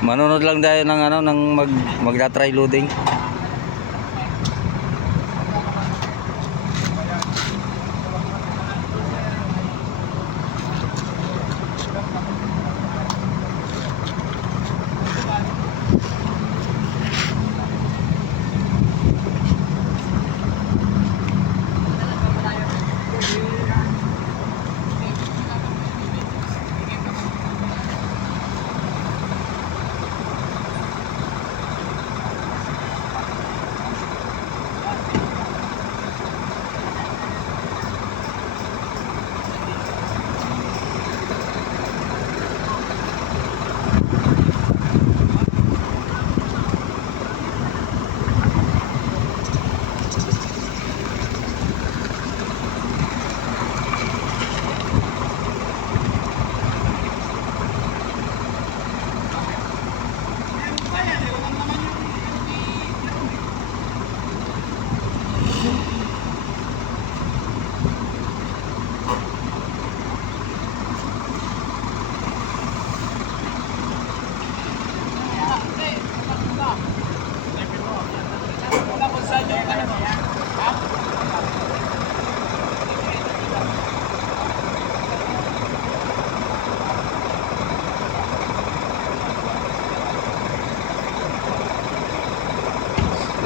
Manunod lang tayo ng ano, ng magda-try loading.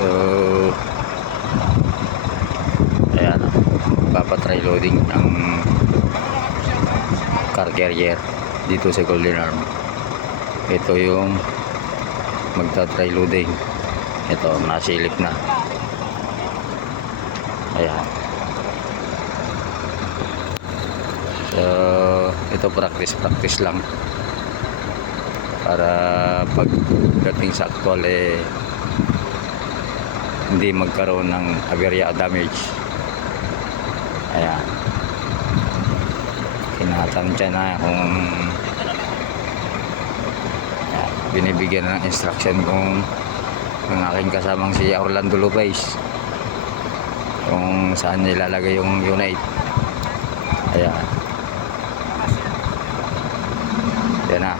So, ayan, papatry loading ang car carrier dito sa Golden Arm. Ito yung magta-try loading. Ito, nasilip na. Ayan. So, ito practice lang para pagdating sa actual hindi magkaroon ng aberya damage. Ayan, tinatansya na kung binibigyan ng instruction kung ang aking kasamang si Orlando Lopez kung saan nilalagay yung unit. Ayan, yan na,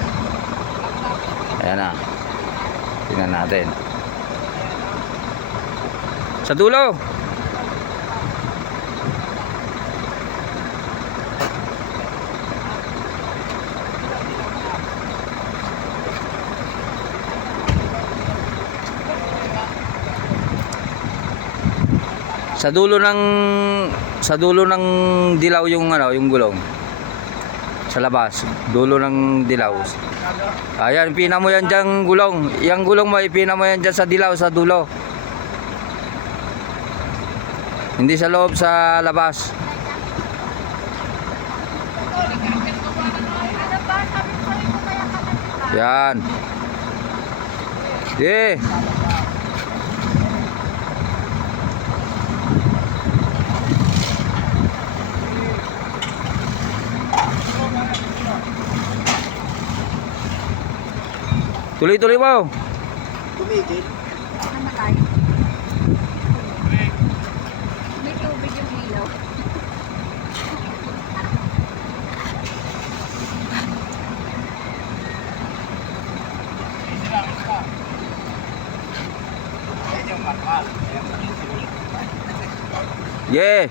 ayan na, tingnan natin sa dulo. Sa dulo ng dilaw yung ano, yung gulong. Sa labas, dulo ng dilaw. Ayan, ipina mo yan diyan gulong. Yang gulong mo ipina mo yan diyan sa dilaw, sa dulo. Hindi sa loob, sa labas. Yan. Yeah. Tuloy-tuloy mo. Tumigil. Namatay. May tubig yung ilaw. Yeah.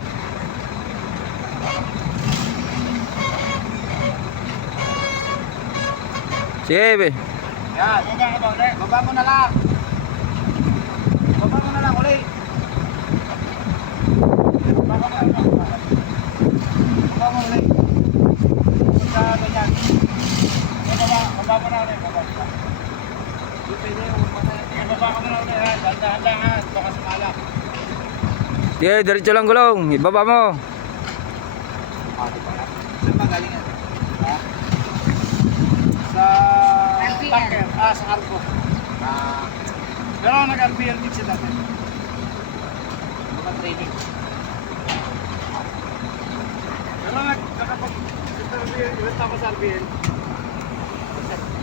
Sige. Yan. Baba mo na lang. Baba mo na lang ulit. Baba mo na lang. Baba mo ulit. Basta ganyan. Baba mo na ulit. Baba mo na. Baba mo na ulit. Handa-handa. Baka sumala. Sige, diretso lang gulong. Ibaba mo. Di ba na? Saan ba galing yan? Ha? Sa tanker. Sa cargo. Pero nag-RBL din siya dati. Mga training. Pero nakapag-RBL, ilan tapos RBL?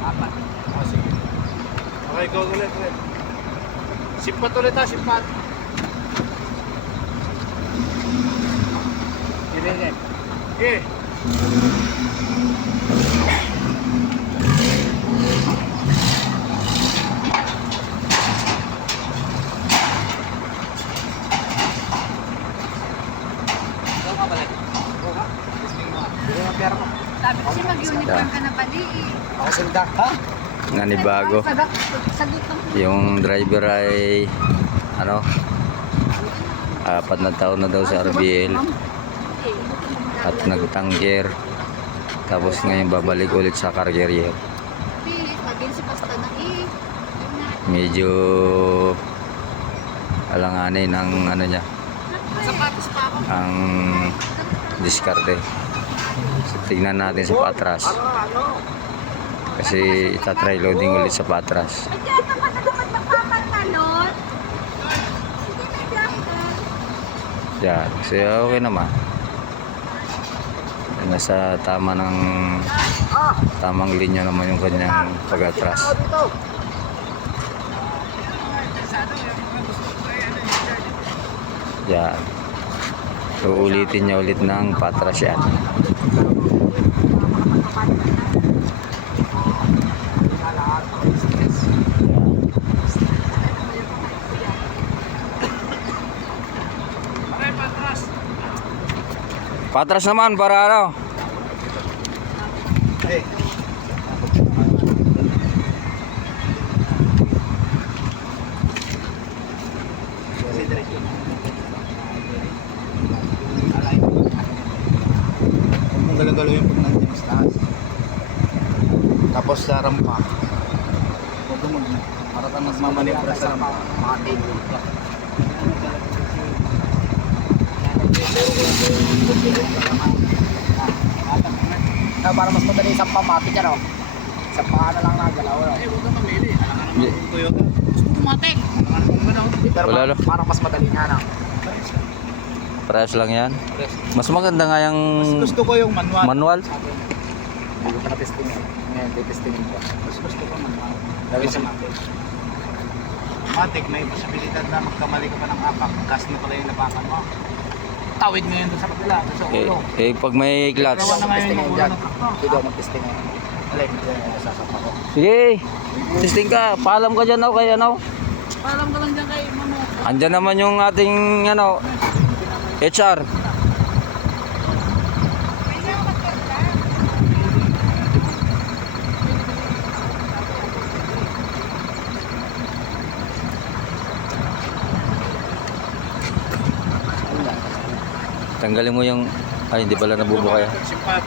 Apat. Sige. Okay, go ulit. Simpat ulit ha, simpat. Gilid. Okay. Sabi kasi mag-uniform ka na pali eh. Ako silda. Ha? Nanibago. Sagot lang. Yung driver ay ano, 4 na taon na daw sa RBL at nagtangger. Tapos ngayon babalik ulit sa carrier. Bilis, mabilis si Pasta na eh. Medyo alanganin ang ano niya, Sapatos pa ako. ang diskarte. So, tingnan natin sa patras. Kasi itatry loading ulit sa patras. Ay, kaya naman na dapat magpapantalon. Hindi na driver. Yan. So okay naman. Nasa tamang linya naman yung kanyang pag-atras. Yan. So ulitin niya ulit ng patras yan. Patras naman para ano? Eh. Huwag mong galaw-galaw yung pag nandiyan sa taas. Tapos sa rampa. Huwag mong para ka magmamanipura sa rampa. Makatable ka. Para mas madali sa pamatik ano. Sa paa na lang nagalaw. Huwag kang mamili. Gusto kumatik. Pero Wala lang. parang mas madali nga na. Parehas lang yan. Mas maganda nga yung Mas gusto ko yung manual. manual. Hindi ko pa na-testing yan. Ngayon, testingin ko. Mas gusto ko manual. Lagi sa matik. Matik, may posibilidad na magkamali ka pa ng apak. Gas na pala yung napakan mo. Tawid ngayon doon sa kapila, doon sa ulo. Pag may clutch. Dalawa na ngayon yung ulo ng traktor. Hindi ako mag-testing ngayon. Alay, sasapa ko. Sige. Testing ka. Paalam ka dyan kay ano. Alam ko lang dyan kay Mamo. Andyan naman yung ating ano HR. Pwede ako magkanta. Tanggalin mo yung ay hindi pala nabubukay. Simpat.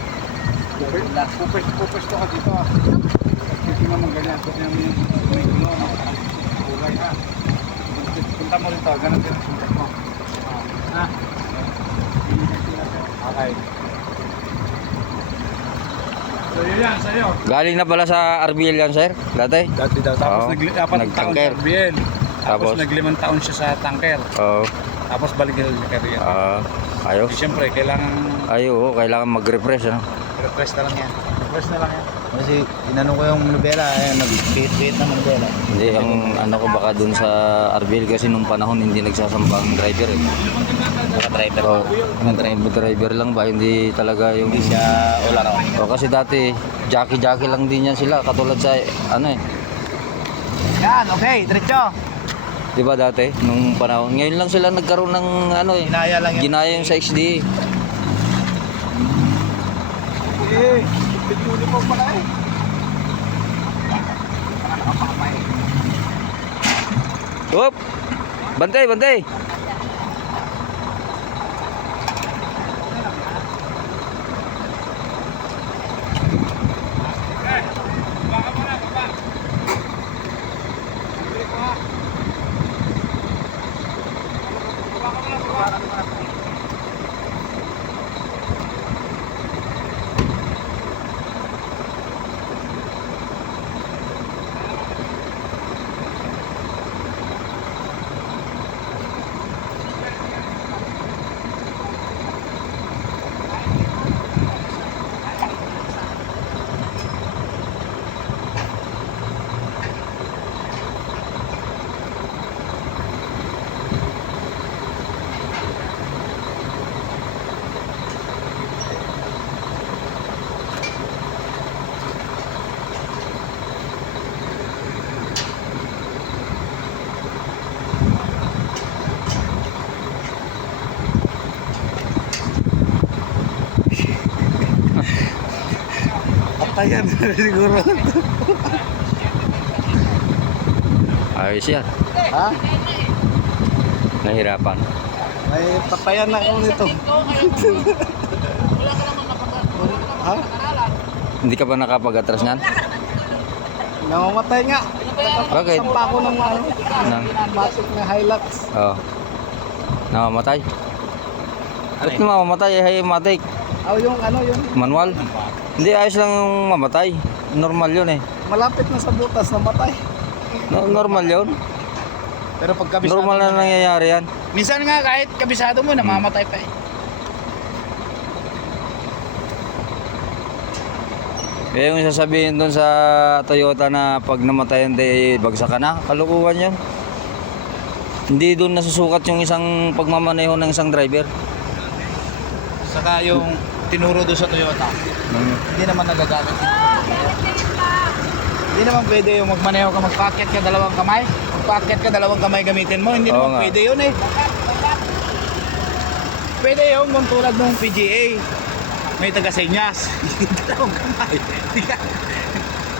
Pupers to ka dito. Titingnan mo ganyan. Titingnan mo yung may gulo. Kulay ha. Punta mo rito. Ganun din. Punta mo. Ha? Okay. So yun yan, sa'yo. Galing na pala sa RBL yan, sir? Dati? Dati daw. Tapos Oo. apat taon Nag-tanker. sa RBL. Tapos Tapos? nag-5 taon siya sa tanker. Oo. Tapos balik na sa career. Ayos. Siyempre, kailangan Kailangan mag-refresh ano. request na lang yan. Request na lang yan. Kasi inano ko yung nobela, nag-bait ng nobela. Hindi, ang ano ko baka dun sa RBL kasi nung panahon hindi nagsasampa ang driver eh. Naka-driver. Oo. Driver lang ba? Hindi talaga yung... Hindi siya all around. O kasi dati, jockey lang din yan sila. Katulad sa ano eh. Yan, okay, diretso. Di ba dati? Nung panahon. Ngayon lang sila nagkaroon ng ano eh. Ginaya lang yan. Ginaya yung sa XD. Eh, uniform pala eh. Nakapakapay. Hop! Bantay, bantay! Namamatayan siguro. Ayos yan. Ha? Nahirapan. May patayan na ako nito. Ha? Hindi ka ba nakapag-atras niyan? Namamatay nga. Bakit? Sampa ako ng ano, matik na Hilux. Oo. Namamatay? Ba't mamamatay? Matic. Yung ano yun. Manual? Hindi, ayos lang yung mamatay. Normal yun eh. Malapit na sa butas namatay. Normal yun. Pero pag kabisado Normal na nangyayari yan. Minsan nga kahit kabisado mo namamatay pa eh. Eh, yung sasabihin doon sa Toyota na pag namatayan di bagsak ka na, kalukuhan yan. Hindi doon nasusukat yung isang pagmamaneho ng isang driver. Saka yung tinuro doon sa Toyota. Hindi naman nagagamit. Hindi naman pwede yung magmaneho ka, magpaket ka dalawang kamay. Magpaket ka dalawang kamay gamitin mo. Hindi Oo naman nga. pwede yun eh. Pwede yung kung tulad ng PGA. May taga-senyas. Dalawang kamay.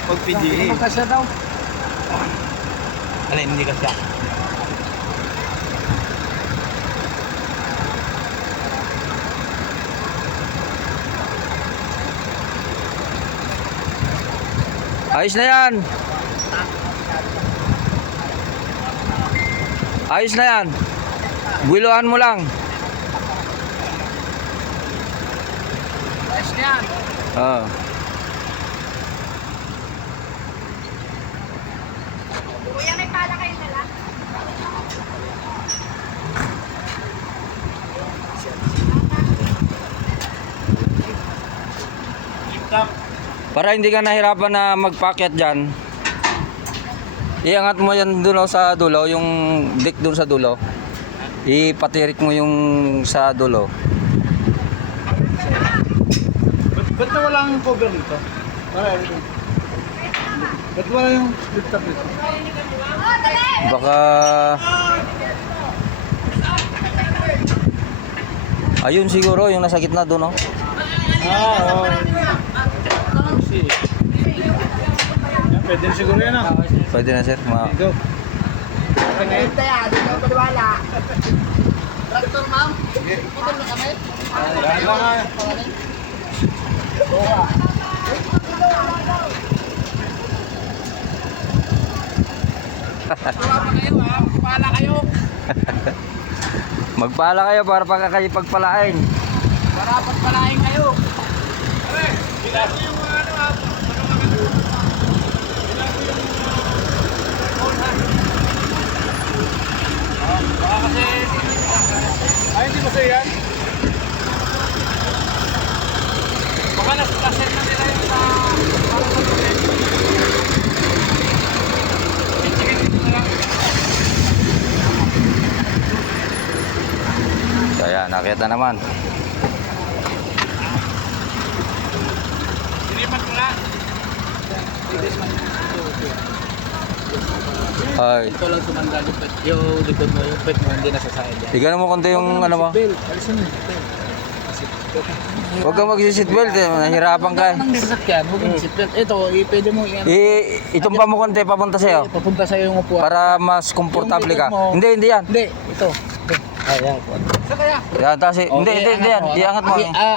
Pag PGA. Hindi ka siya daw. Alin, hindi ka siya. Ayos na yan. Ayos na yan. Builuan mo lang. Ayos na yan. Oo. Kuya, may pala kayo dala? Para hindi ka nahirapan na magpaket dyan, iangat mo yan dulo sa dulo, yung dick dun sa dulo. Ipatirik mo yung sa dulo. Ba't na wala yung cover nito? Ba't wala yung flip top nito? Oh, dali! Baka... Ayun siguro, yung nasa gitna doon, oh. Oo. Yan, pwede rin siguro yan ah. Pwede na, sir. Go. Traktor, ma'am? Putol na kami? Pala kayo. Magpala kayo para pagpalain. Para pagpalain kayo. Ay, hindi ba sa'yo yan? Baka nasa-set na nila yung sa... para sa tubig. Chichikin dito na lang. So, ayan, nakita naman. Sinipan ko na. Ay, Ito lang sumanda yung pet. Yung likod mo, yung pet mo hindi nasasayad yan. tignan mo konti yung ano mo. Alisin mo. Huwag kang mag-seatbelt eh, nahirapan ka eh. Ang sasakyan, huwag yung seatbelt. Ito, pwede mo i-ano. Itumpa mo konti papunta sa'yo. Papunta sa'yo yung upuan. Para mas komportable ka. Hindi yan. Hindi, ito. Ayan. Sa kaya? Yan, tapos, hindi yan. Iangat mo.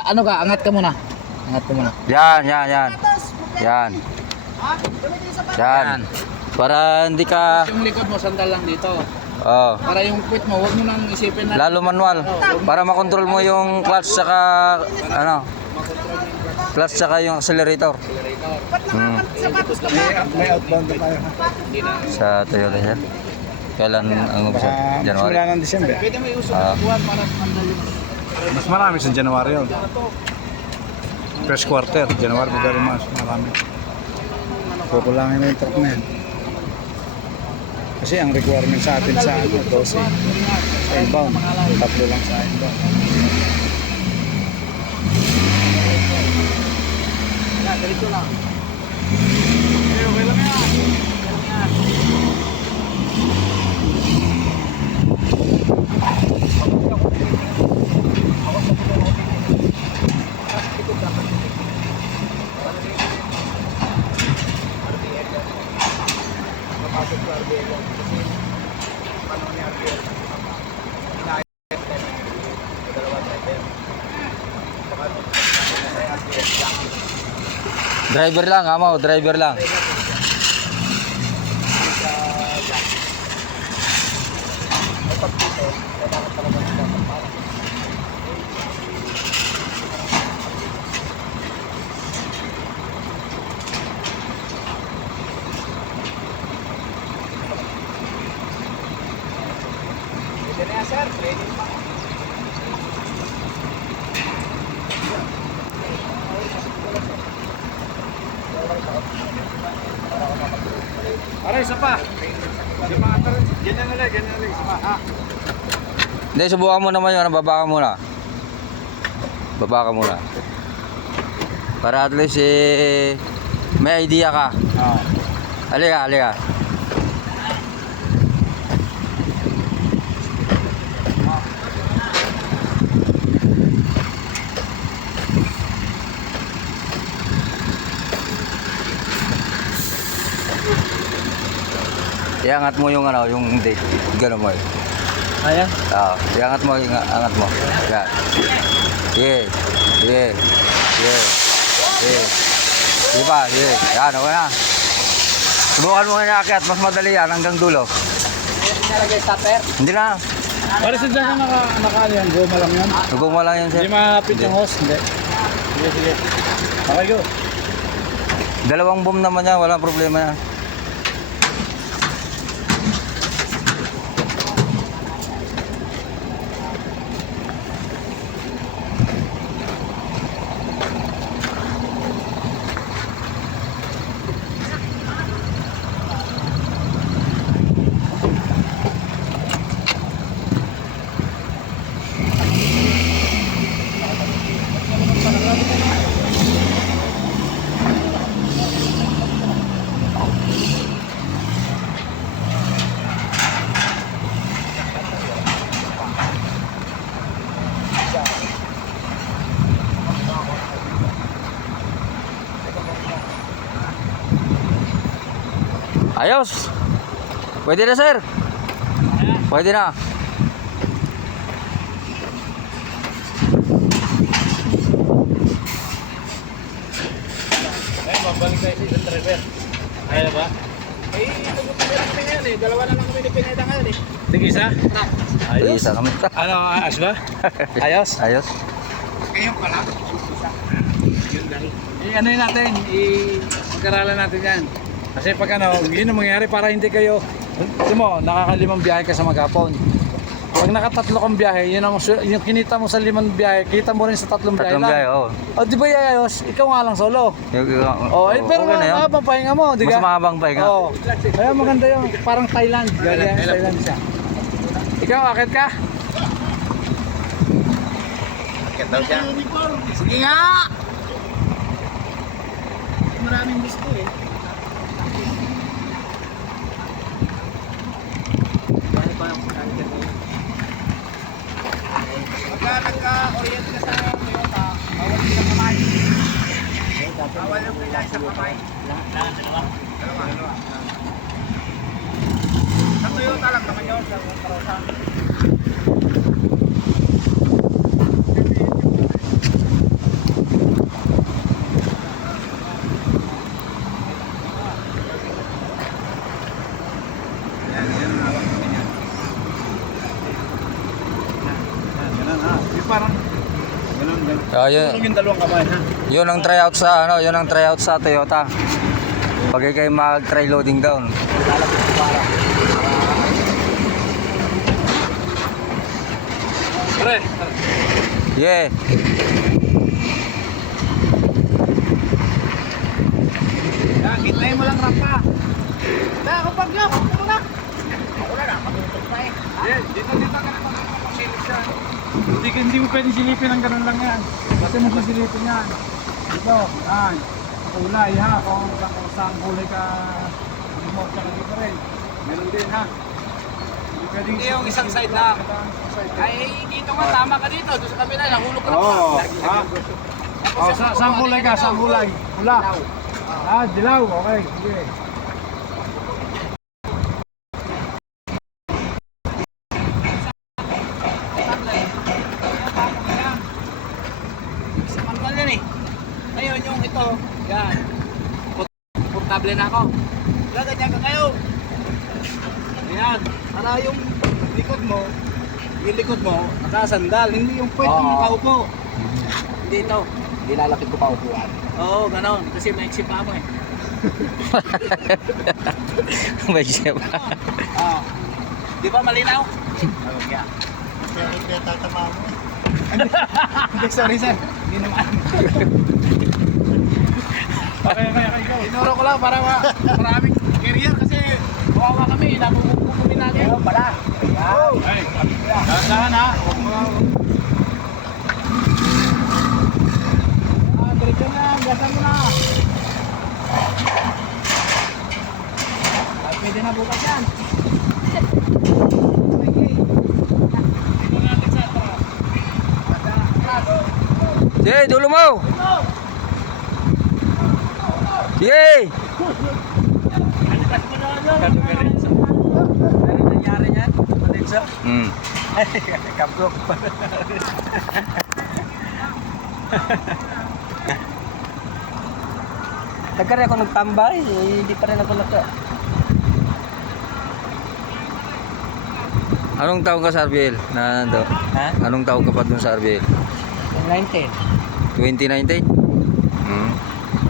Ano ka, angat ka muna. Angat ka muna. Yan. Yan. Yan. Para hindi ka, Yung likod mo, sandal lang dito. oh, Para yung quit mo, huwag mo nang isipin na. lalo manual. Para makontrol mo yung clutch saka, ano, clutch saka yung accelerator. May outbound na tayo. Sa Toyota sir. Kailan ang umpisa? January. ng December. Pwede mo iusok Ah. ng buwan para sandal yung... Mas marami sa January yun. First quarter, January, February, March, marami. Kukulangin na yung truck na yan. Kasi ang requirement sa atin sa 12. Sa inbound, 3 lang sa inbound. Ganito lang. Okay lang yan. Driver lang, amo, driver lang. Pwede na yan, sir. Pwede pa. Aray, isa pa. Yung mga tarin. Ganyan ulit, isa pa. Ha? Hindi, subukan mo naman yun. Baba ka muna. Baba ka muna. Para at least may idea ka. Oo. Halika, halika. Iangat mo yung ano, yung date. Gano'n mo. Ayan. Iangat mo, angat mo. Yan. Sige. Sige. Sige. Sige. Sige pa, sige. Yan, okay na. Subukan mo nga inakyat, mas madali yan hanggang dulo. Nalagay stopper. Hindi na. Para sa dyan naka yan, goma lang yan. Naguma lang yan, sir. Hindi mahapit yung hose, hindi. Sige. Okay, go. Dalawang boom naman yan, walang problema yan. Ayos. Pwede na, sir. Pwede na. Ay, mabalik tayo sa isang driver. Kaya ba? Eh, nagpapalala kami ngayon eh. Dalawa na lang kami ni Pineda ngayon eh. Tig-isa? Ayos. Isa kami. Ano, ayos ba? Ayos? Ayos. Kayo pala. Yun lang. Ano yun natin, pag-aralan natin yan. Kasi pag ano, yun ang mangyayari para hindi kayo, alam mo, nakakalimang biyahe ka sa maghapon. Pag nakatatlo kang biyahe, yun ang, yung kinita mo sa 5 biyahe, kita mo rin sa 3 biyahe Tatlong lang. biyahe, oo. O di ba ayos? Ikaw nga lang solo. Pero okay na yun. mahabang pahinga mo, di Mas ka? mahabang pahinga. Oo. Kaya maganda yung parang Thailand. Ganyan, Thailand siya. Ikaw, akit ka? Kaya daw siya. Sige nga! Maraming gusto eh. Pagka nagka-orient ka sa Toyota, bawal ka kamay. Bawal yung pila sa kamay. Dalawa. Sa Toyota lang naman yun, sa Corolla. Ganun ha. Yung parang, ganun. So, yun, Tulong yung dalawang kamay ha. yun ang tryout sa ano, yun ang tryout sa Toyota. Pag kayo mag-try loading down. Pare, Yeah. Hintayin mo lang rampa. Kaya kapag lang, ako na. Ako na, matutok pa eh. dito ka na magsilip siya. Hindi mo pwedeng silipin ng ganun lang yan. Kasi mo silipin yan. Dito, yan. Kulay ha, kung saan kulay ka remote ka dito rin. Meron din ha. Hindi pwedeng Hindi yung isang side lang. Ay, dito nga, tama ka dito. Doon sa kabila, nahulog ka na Oo, pa. ha? Oh, saan kulay ka? Saan kulay? Pula. Ah, dilaw. Okay, sige. Sa manual yan eh. Ngayon yung ito, yan. komportable na ako. Wala, ganyan ka kayo. Ayan, para yung likod mo, nakasandal, hindi yung pwede yung nakaupo. Hindi ito. Nilalapit ko pa upuan. Oo, ganon. Kasi may pa mo eh. May siya pa. Ah. Di ba malinaw? Oo, yeah. Kaya tatama mo. Hindi, sorry sir. Hindi naman. Kaya ikaw. Tinuro ko lang para maraming career kasi kawawa kami. Napupukumin natin. Ayun pala. Ayan. Ay, dahan ha. Huwag mo. Diretso na. Gasan mo na. Ay, pwede na bukas yan. Sige, dulo mo. Sige. Ano nangyari yan? Diretso? Hmm. Kablok pa. Nagkari ako nagtambay, hindi pa rin ako naka. Anong taon ka sa RBL? Na nando? Ha? Anong taon ka pa dun sa RBL? 19. 2019? Hmm.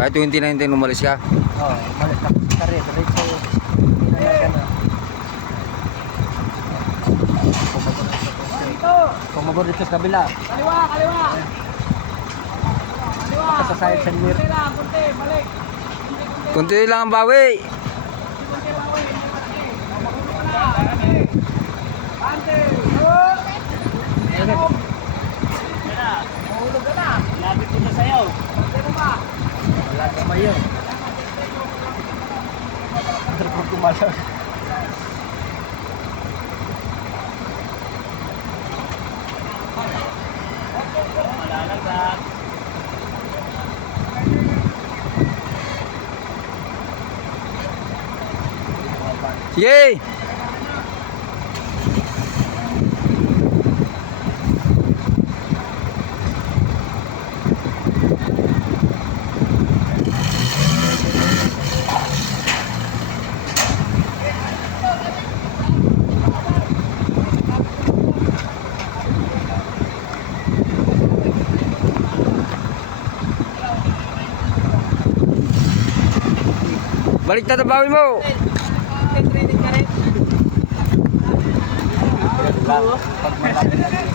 Ay, 2019 umalis ka? Oo, malis tapos kari, diretso. Hindi na na. Pumabor dito sa kabila. Kaliwa, kaliwa. Kaliwa. Sa side sa mirror. Kunti lang, kunti. Balik. Kunti lang ang bawi. Kunti, bawi. Hindi malaki. Ante. Mahulog ka na. Lapit ko na sa'yo. Kunti mo ba? Wala ka mayo. Ano kung kumalag? Malalagak. Sige. Balik na bawi mo. Training ka rin. Pag malapit na rin.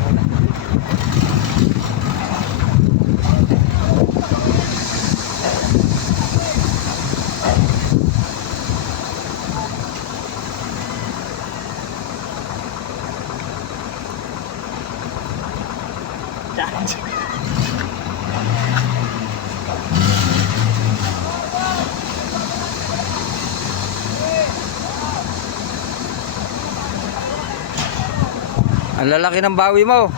Ang lalaki ng bawi mo.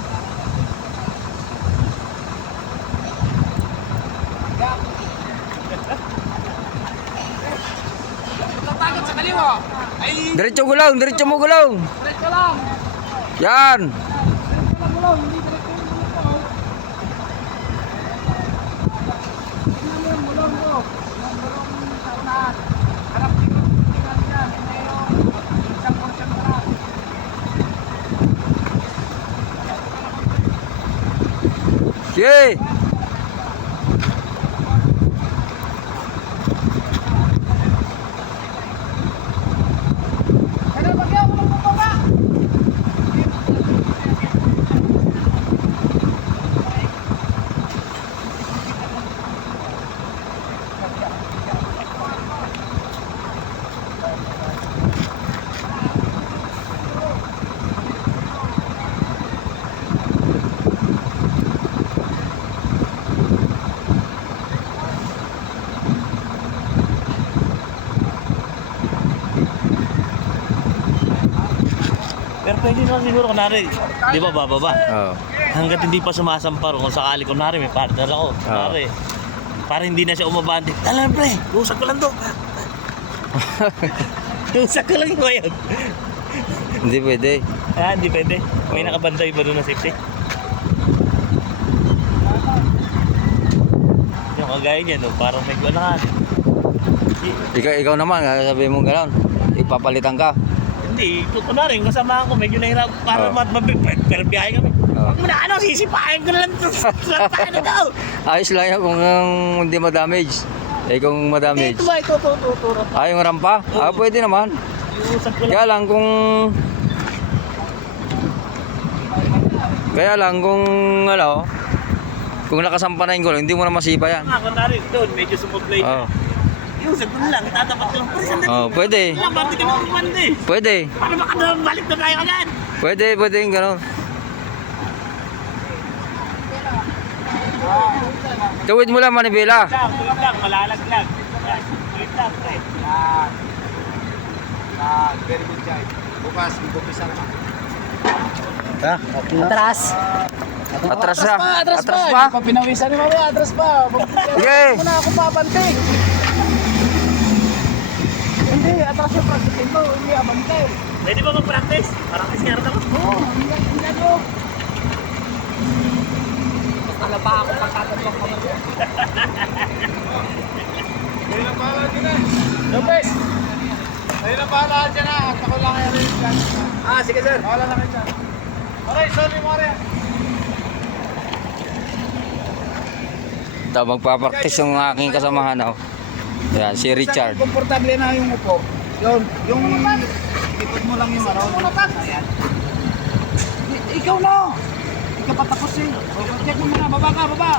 Tatakot sa kaliwa. Ay, Diretso gulong, diretso mo gulong. diretso lang. Yan. Diretso lang gulong, hindi diretso yung gulong. Tingnan mo yung gulong mo. Yung gulong sa unahan. Harap likod, tingnan yan. Mayroong isang portion pa lang. Sige. Kaya bagyo, gulong mo pa. Pero pwede naman siguro, kunwari, di ba bababa? Oh. Hanggat hindi pa sumasampar, kung sakali kunwari may partner ako, kunwari, para hindi na siya umabante. Tala pre, usap ko lang to. Usap ko lang yung ngayon. Hindi pwede. Ah, hindi pwede. May nakabantay ba doon na safety? Yung kagaya niya, no, parang may guanahan. Ikaw naman, sabi mo gano'n. Ipapalitan ka. Hindi, kunwari, kasama ko, medyo nahirap para Oh. pero biyahe kami. Oh. Huwag mo na ano, sisipahin ko na lang ito. Sasaktahan na daw. Ayos lang yan kung hindi ma-damage. Eh kung ma-damage. Ito ba, ito, tuturo. Yung rampa? Pwede naman. Iusap ko lang. Kaya lang kung ano, kung nakasampa na yung gulong, hindi mo na masipa yan. Kunwari, doon, medyo sumublay Oh. na. Iusap ko na lang, itatapat ko lang. Pare, sandali. Pwede. Wala, bakit ka naman kumanda eh. Pwede. Para makabalik na tayo agad. Pwede yung gano'n. Tuwid mo lang manibela. Tuwid lang, malalaglag. Tuwid lang, pre. Very good guy. Bukas, mag-umpisa naman. Atras na. Atras pa. Hindi pa pinawisan ni Mami, atras pa. Sige. Muna ako papantig. Hindi, atras yung practice mo. Hindi, abantay. Pwede ba mag-practice? Practice nga rin ako. Oo, hindi ano. Basta na pa ako pagkatatlong pa mo. Hindi na pala dyan eh. Lopez! Hindi na pala dyan ah. At ako lang yung dyan. Sige sir. Wala na kayo dyan. Okay, sorry Maria. Ito, magpapractice yung aking kasamahan. Yan, si Richard. Komportable na yung upo. Yung likod mo lang yung araw. Ayan. Ikaw na! Ikaw patapos eh. Check mo muna, baba ka, baba!